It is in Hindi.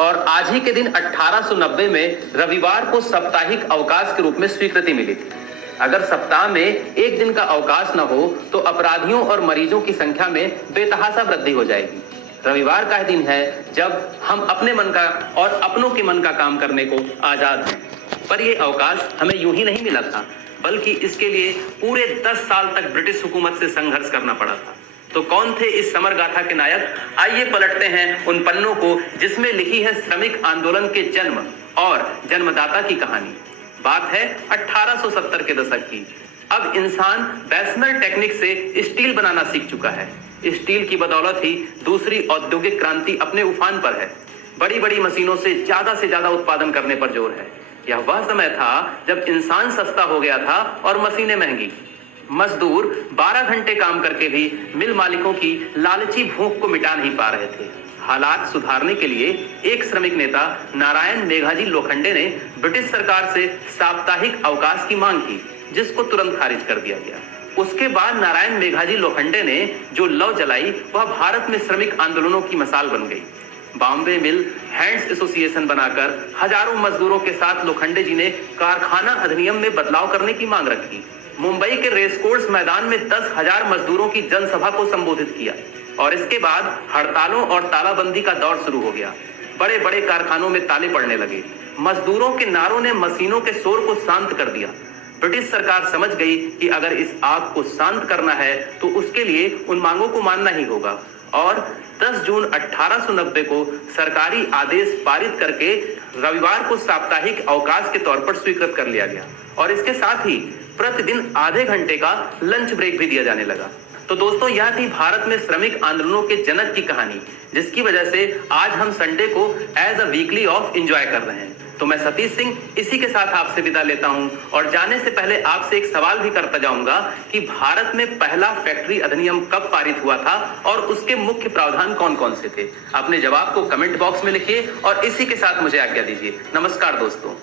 और आज ही के दिन 1890 में रविवार को साप्ताहिक अवकाश के रूप में स्वीकृति मिली थी। अगर सप्ताह में एक दिन का अवकाश न हो तो अपराधियों और मरीजों की संख्या में बेतहाशा वृद्धि हो जाएगी। रविवार का दिन है जब हम अपने मन का और अपनों के मन का काम करने को आजाद हैं। पर यह अवकाश हमें यूं ही नहीं मिला था, बल्कि इसके लिए पूरे 10 साल तक ब्रिटिश हुकूमत से संघर्ष करना पड़ा था। तो कौन थे इस समर गाथा के नायक? आइए पलटते हैं उन पन्नों को जिसमें लिखी है श्रमिक आंदोलन के जन्म और जन्मदाता की कहानी। बात है 1870 के दशक की। अब इंसान बैसनर टेक्निक से स्टील बनाना सीख चुका है। स्टील की बदौलत ही दूसरी औद्योगिक क्रांति अपने उफान पर है। बड़ी बड़ी मशीनों से ज्यादा उत्पादन करने पर जोर है। यह वह समय था जब इंसान सस्ता हो गया था और मशीनें महंगी। मजदूर 12 घंटे काम करके भी मिल मालिकों की लालची भूख को मिटा नहीं पा रहे थे। हालात सुधारने के लिए एक श्रमिक नेता नारायण मेघाजी लोखंडे ने ब्रिटिश सरकार से साप्ताहिक अवकाश की मांग की, जिसको तुरंत खारिज कर दिया गया। उसके बाद नारायण मेघाजी लोखंडे ने जो लौ जलाई वह भारत में श्रमिक आंदोलनों की मिसाल बन गई। बॉम्बे मिल हैंड्स एसोसिएशन बनाकर हजारों मजदूरों के साथ लोखंडे जी ने कारखाना अधिनियम में बदलाव करने की मांग रखी। मुंबई के रेसकोर्स मैदान में 10,000 मजदूरों की जनसभा को संबोधित किया और इसके बाद हड़तालों और तालाबंदी का दौर शुरू हो गया। बड़े बड़े कारखानों में ताले पड़ने लगे। मजदूरों के नारों ने मशीनों के शोर को शांत कर दिया। ब्रिटिश सरकार समझ गई कि अगर इस आग को शांत करना है तो उसके लिए उन मांगों को मानना ही होगा और 10 जून 1890 को सरकारी आदेश पारित करके रविवार को साप्ताहिक अवकाश के तौर पर स्वीकृत कर लिया गया और इसके साथ ही प्रतिदिन आधे घंटे का लंच ब्रेक भी दिया जाने लगा। तो दोस्तों, यह थी भारत में श्रमिक आंदोलनों के जनक की कहानी, जिसकी वजह से आज हम संडे को as a weekly off enjoy कर रहे हैं। तो मैं सतीश सिंह इसी के साथ आपसे विदा लेता हूं और जाने से पहले आपसे एक सवाल भी करता जाऊंगा कि भारत में पहला फैक्ट्री अधिनियम कब पारित हुआ था और उसके मुख्य प्रावधान कौन कौन से थे? अपने जवाब को कमेंट बॉक्स में लिखिए और इसी के साथ मुझे आज्ञा दीजिए। नमस्कार दोस्तों।